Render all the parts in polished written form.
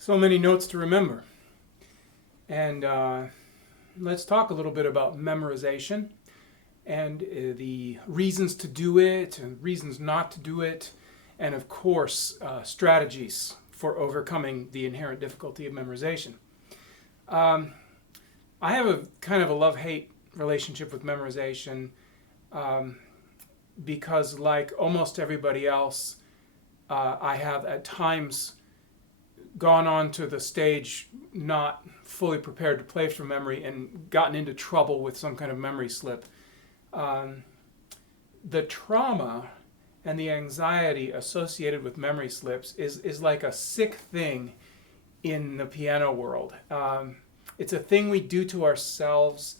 So many notes to remember. And let's talk a little bit about memorization and the reasons to do it and reasons not to do it, and of course, strategies for overcoming the inherent difficulty of memorization. I have a kind of a love-hate relationship with memorization because, like almost everybody else, I have at times gone on to the stage not fully prepared to play from memory and gotten into trouble with some kind of memory slip. The trauma and the anxiety associated with memory slips is like a sick thing in the piano world. It's a thing we do to ourselves,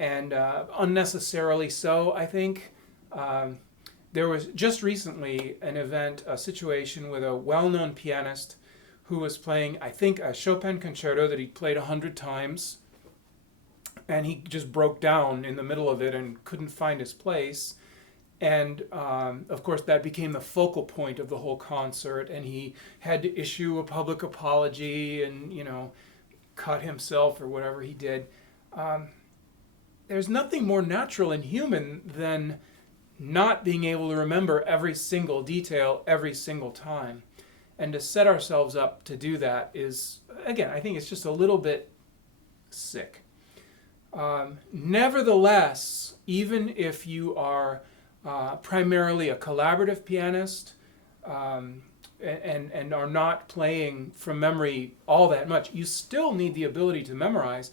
and unnecessarily so, I think. There was just recently an event, a situation with a well-known pianist who was playing, I think, a Chopin concerto that he'd played 100 times, and he just broke down in the middle of it and couldn't find his place. And of course, that became the focal point of the whole concert, and he had to issue a public apology and, cut himself or whatever he did. There's nothing more natural and human than not being able to remember every single detail every single time. And to set ourselves up to do that is, again, I think it's just a little bit sick. Nevertheless, even if you are primarily a collaborative pianist and are not playing from memory all that much, you still need the ability to memorize.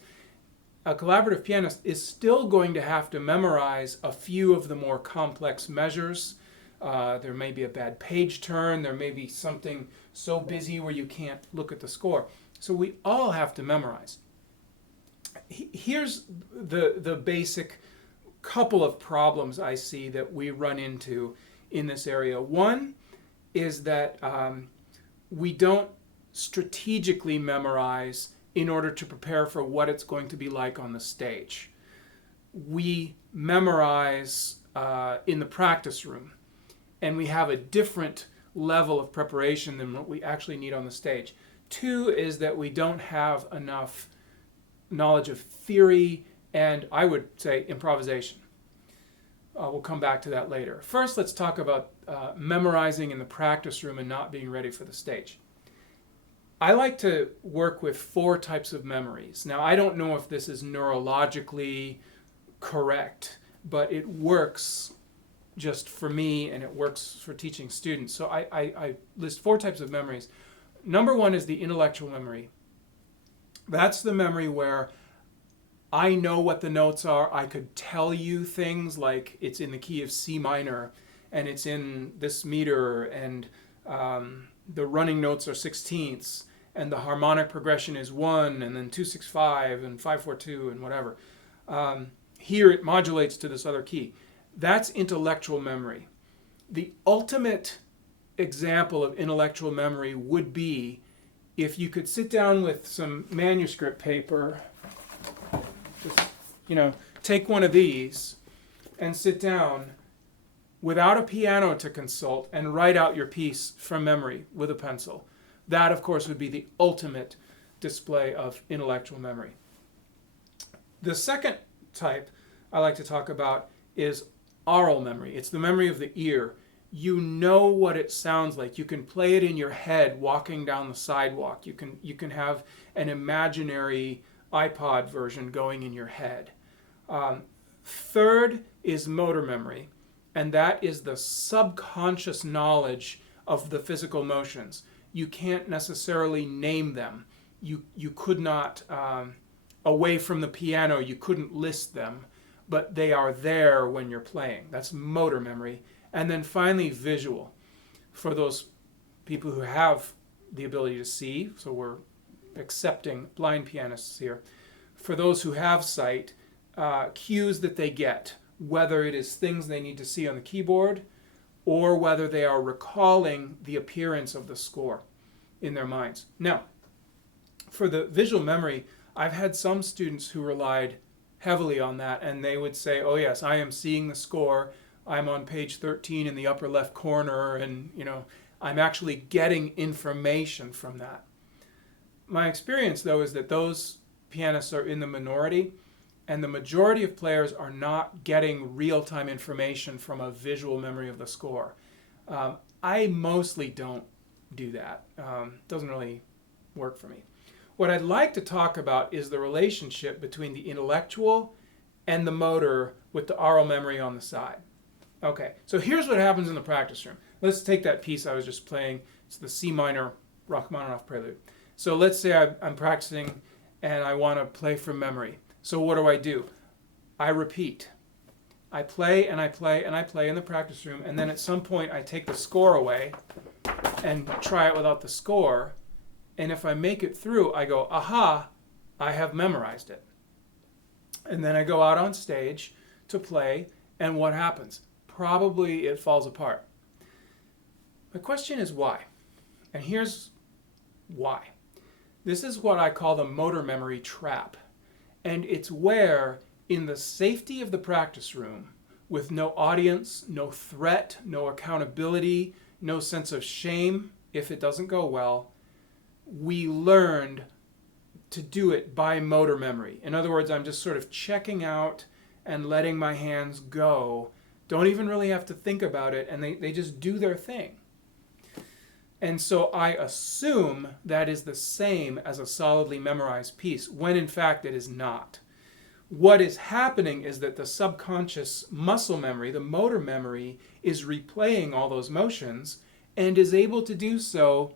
A collaborative pianist is still going to have to memorize a few of the more complex measures. There may be a bad page turn. There may be something so busy where you can't look at the score. So we all have to memorize. Here's the basic couple of problems I see that we run into in this area. One is that we don't strategically memorize in order to prepare for what it's going to be like on the stage. We memorize in the practice room, and we have a different level of preparation than what we actually need on the stage. Two is that we don't have enough knowledge of theory and, I would say, improvisation. We'll come back to that later. First, let's talk about memorizing in the practice room and not being ready for the stage. I like to work with 4 types of memories. Now, I don't know if this is neurologically correct, but it works just for me, and it works for teaching students. So I list 4 types of memories. Number 1 is the intellectual memory. That's the memory where I know what the notes are. I could tell you things like it's in the key of C minor, and it's in this meter, and the running notes are 16ths, and the harmonic progression is 1, and then 2-6-5, and 5-4-2, and whatever. Here it modulates to this other key. That's intellectual memory. The ultimate example of intellectual memory would be if you could sit down with some manuscript paper, just, take one of these and sit down without a piano to consult and write out your piece from memory with a pencil. That, of course, would be the ultimate display of intellectual memory. The second type I like to talk about is aural memory. It's the memory of the ear. You know what it sounds like. You can play it in your head walking down the sidewalk. You can have an imaginary iPod version going in your head. Third is motor memory, and that is the subconscious knowledge of the physical motions. You can't necessarily name them. You could not, away from the piano, you couldn't list them, but they are there when you're playing. That's motor memory. And then finally, visual. For those people who have the ability to see, so we're accepting blind pianists here. For those who have sight, cues that they get, whether it is things they need to see on the keyboard or whether they are recalling the appearance of the score in their minds. Now, for the visual memory, I've had some students who relied heavily on that, and they would say, oh yes, I am seeing the score, I'm on page 13 in the upper left corner, and I'm actually getting information from that. my experience, though, is that those pianists are in the minority, and the majority of players are not getting real-time information from a visual memory of the score. I mostly don't do that. Doesn't really work for me. What I'd like to talk about is the relationship between the intellectual and the motor with the aural memory on the side. Okay, so here's what happens in the practice room. Let's take that piece I was just playing. It's the C minor Rachmaninoff prelude. So let's say I'm practicing and I want to play from memory. So what do? I repeat. I play and I play and I play in the practice room, and then at some point I take the score away and try it without the score. And if I make it through, I go, aha, I have memorized it. And then I go out on stage to play, and what happens? Probably it falls apart. The question is why? And here's why. This is what I call the motor memory trap. And it's where, in the safety of the practice room, with no audience, no threat, no accountability, no sense of shame if it doesn't go well, we learned to do it by motor memory. In other words, I'm just sort of checking out and letting my hands go. Don't even really have to think about it, and they just do their thing. And so I assume that is the same as a solidly memorized piece, when in fact it is not. What is happening is that the subconscious muscle memory, the motor memory, is replaying all those motions and is able to do so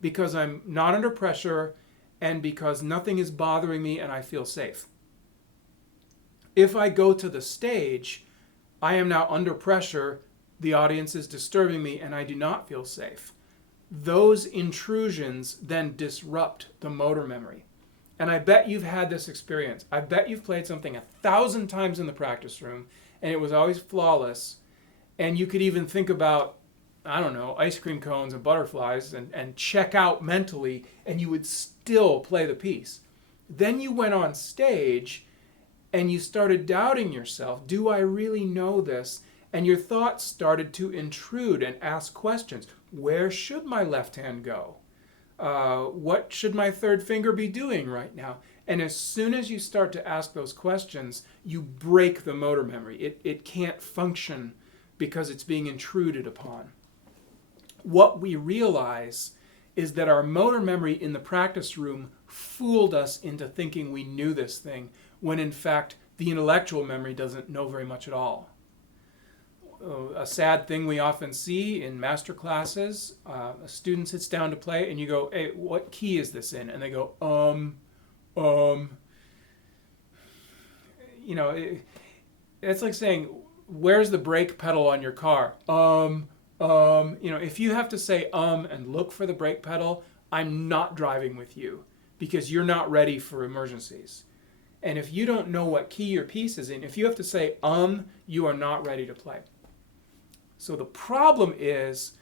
because I'm not under pressure and because nothing is bothering me and I feel safe. If I go to the stage, I am now under pressure, the audience is disturbing me, and I do not feel safe. Those intrusions then disrupt the motor memory. And I bet you've had this experience. I bet you've played something 1,000 times in the practice room, and it was always flawless, and you could even think about, I don't know, ice cream cones and butterflies and check out mentally, and you would still play the piece. Then you went on stage and you started doubting yourself. Do I really know this? And your thoughts started to intrude and ask questions. Where should my left hand go? What should my third finger be doing right now? And as soon as you start to ask those questions, you break the motor memory. It can't function because it's being intruded upon. What we realize is that our motor memory in the practice room fooled us into thinking we knew this thing, when in fact the intellectual memory doesn't know very much at all. A sad thing we often see in master classes, a student sits down to play and you go, hey, what key is this in? And they go, You know, it's like saying, where's the brake pedal on your car? You know, if you have to say and look for the brake pedal, I'm not driving with you because you're not ready for emergencies. And if you don't know what key your piece is in, if you have to say you are not ready to play. So the problem is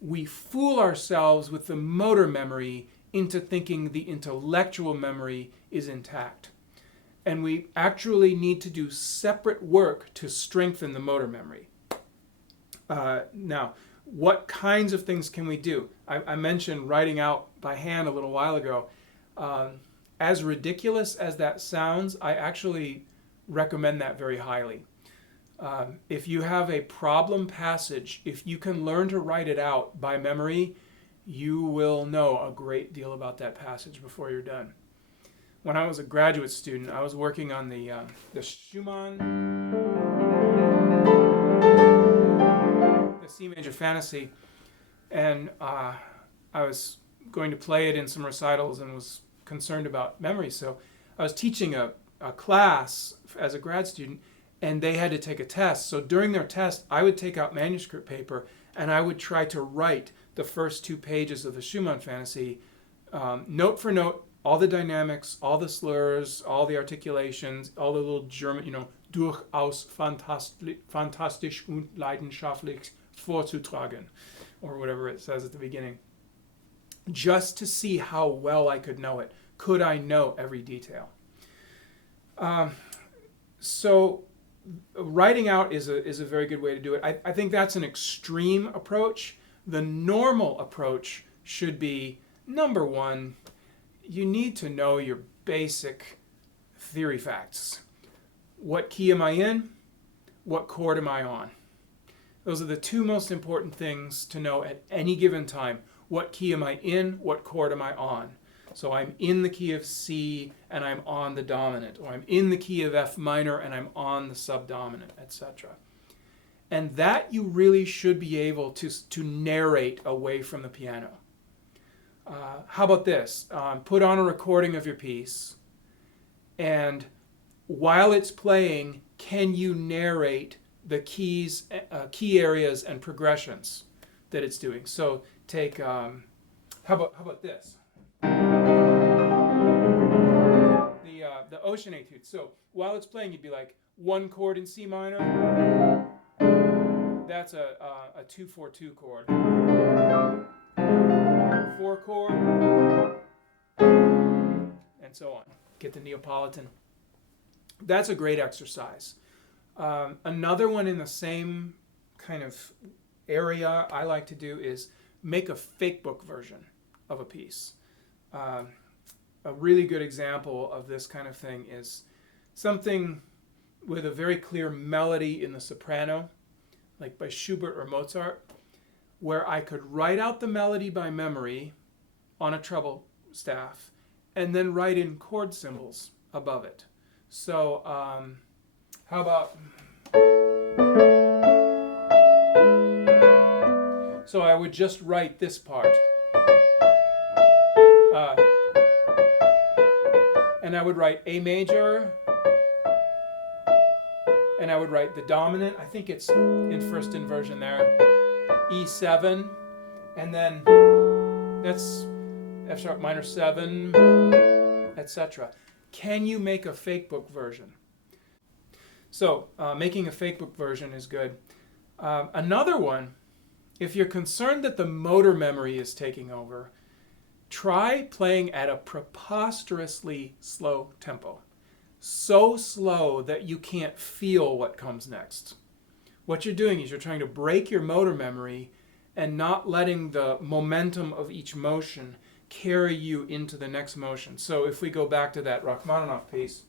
we fool ourselves with the motor memory into thinking the intellectual memory is intact. And we actually need to do separate work to strengthen the motor memory. Now, what kinds of things can we do? I mentioned writing out by hand a little while ago. As ridiculous as that sounds, I actually recommend that very highly. If you have a problem passage, if you can learn to write it out by memory, you will know a great deal about that passage before you're done. When I was a graduate student, I was working on the Schumann, the C major fantasy, and I was going to play it in some recitals and was concerned about memory. So I was teaching a class as a grad student, and they had to take a test. So during their test, I would take out manuscript paper and I would try to write the first 2 pages of the Schumann fantasy, note for note, all the dynamics, all the slurs, all the articulations, all the little German, durchaus fantastisch und leidenschaftlich vorzutragen, or whatever it says at the beginning, just to see how well I could know it. Could I know every detail? So writing out is a very good way to do it. I think that's an extreme approach. The normal approach should be, number one, you need to know your basic theory facts. What key am I in? What chord am I on? Those are the two most important things to know at any given time. What key am I in? What chord am I on? So I'm in the key of C and I'm on the dominant, or I'm in the key of F minor and I'm on the subdominant, etc. And that you really should be able to narrate away from the piano. How about this? Put on a recording of your piece, and while it's playing, can you narrate the keys, key areas and progressions that it's doing? So take, how about this? The ocean etude. So while it's playing, you'd be like, one chord in C minor, that's a 2-4-2 chord. 4 chord, and so on. Get the Neapolitan. That's a great exercise. Another one in the same kind of area I like to do is make a fake book version of a piece. A really good example of this kind of thing is something with a very clear melody in the soprano, like by Schubert or Mozart, where I could write out the melody by memory on a treble staff and then write in chord symbols above it. So how about, so I would just write this part. And I would write A major, and I would write the dominant, I think it's in first inversion there, E7, and then that's F sharp minor 7, etc. Can you make a fake book version? So making a fake book version is good. Another one, if you're concerned that the motor memory is taking over, try playing at a preposterously slow tempo. So slow that you can't feel what comes next. What you're doing is you're trying to break your motor memory and not letting the momentum of each motion carry you into the next motion. So if we go back to that Rachmaninoff piece,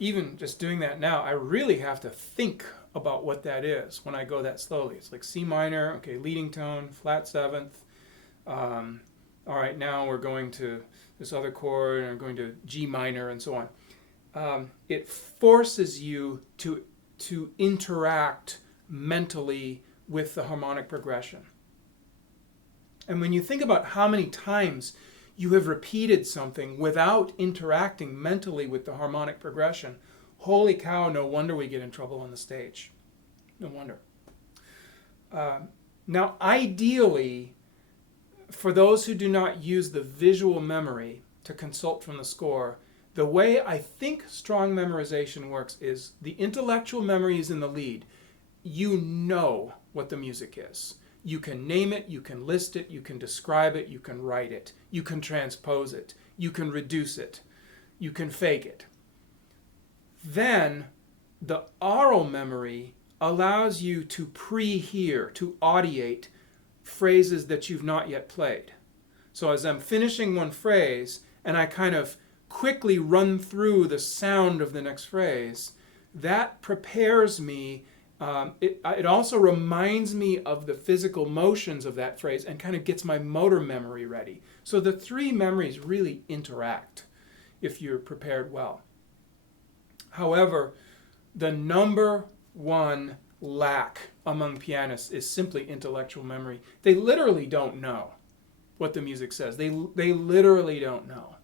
even just doing that now, I really have to think about what that is when I go that slowly. It's like C minor, okay, leading tone, flat seventh. All right, now we're going to this other chord, and we're going to G minor, and so on. It forces you to interact mentally with the harmonic progression. And when you think about how many times you have repeated something without interacting mentally with the harmonic progression, holy cow, no wonder we get in trouble on the stage. No wonder. Now, ideally, for those who do not use the visual memory to consult from the score, the way I think strong memorization works is the intellectual memory is in the lead. You know what the music is. You can name it, you can list it, you can describe it, you can write it, you can transpose it, you can reduce it, you can fake it. Then the aural memory allows you to pre-hear, to audiate phrases that you've not yet played. So as I'm finishing one phrase and I kind of quickly run through the sound of the next phrase, that prepares me. It also reminds me of the physical motions of that phrase and kind of gets my motor memory ready. So the three memories really interact if you're prepared well. However, the number one lack among pianists is simply intellectual memory. They literally don't know what the music says. They literally don't know.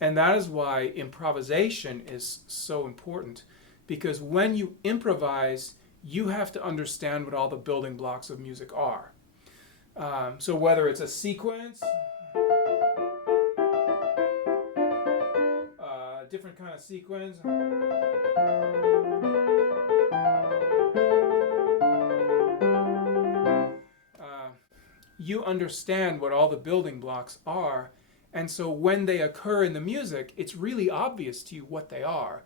And that is why improvisation is so important. Because when you improvise, you have to understand what all the building blocks of music are. So whether it's a sequence, different kind of sequence, you understand what all the building blocks are. And so when they occur in the music, it's really obvious to you what they are.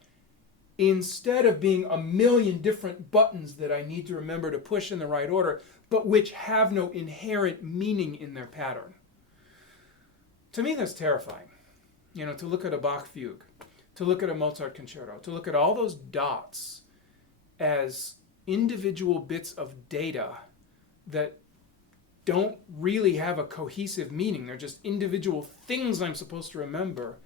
Instead of being a million different buttons that I need to remember to push in the right order, but which have no inherent meaning in their pattern. To me, that's terrifying. To look at a Bach fugue, to look at a Mozart concerto, to look at all those dots as individual bits of data that don't really have a cohesive meaning. They're just individual things I'm supposed to remember.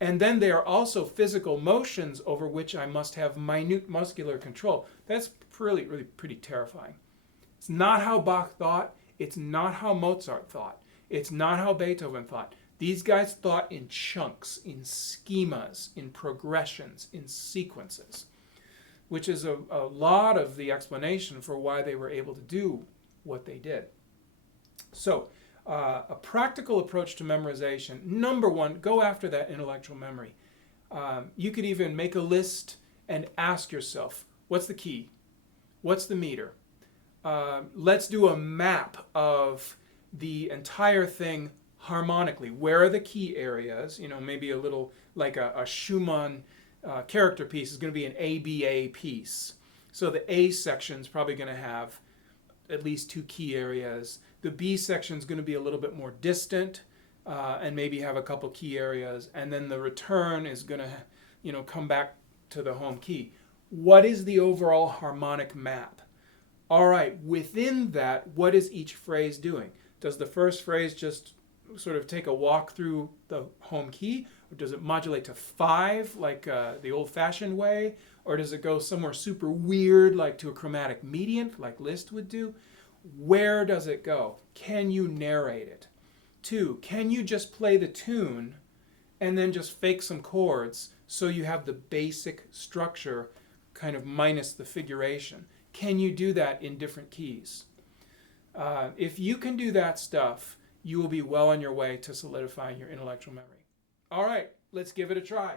And then they are also physical motions over which I must have minute muscular control. That's really, really pretty terrifying. It's not how Bach thought. It's not how Mozart thought. It's not how Beethoven thought. These guys thought in chunks, in schemas, in progressions, in sequences, which is a lot of the explanation for why they were able to do what they did. So, a practical approach to memorization. Number one, go after that intellectual memory. You could even make a list and ask yourself, what's the key? What's the meter? Let's do a map of the entire thing harmonically. Where are the key areas? Maybe a little like a Schumann character piece is going to be an ABA piece. So the A section is probably going to have at least 2 key areas. The B section is going to be a little bit more distant and maybe have a couple key areas. And then the return is going to, come back to the home key. What is the overall harmonic map? All right, within that, what is each phrase doing? Does the first phrase just sort of take a walk through the home key? Or does it modulate to 5 like the old-fashioned way? Or does it go somewhere super weird like to a chromatic mediant like Liszt would do? Where does it go? Can you narrate it? 2, can you just play the tune and then just fake some chords so you have the basic structure kind of minus the figuration? Can you do that in different keys? If you can do that stuff, you will be well on your way to solidifying your intellectual memory. All right, let's give it a try.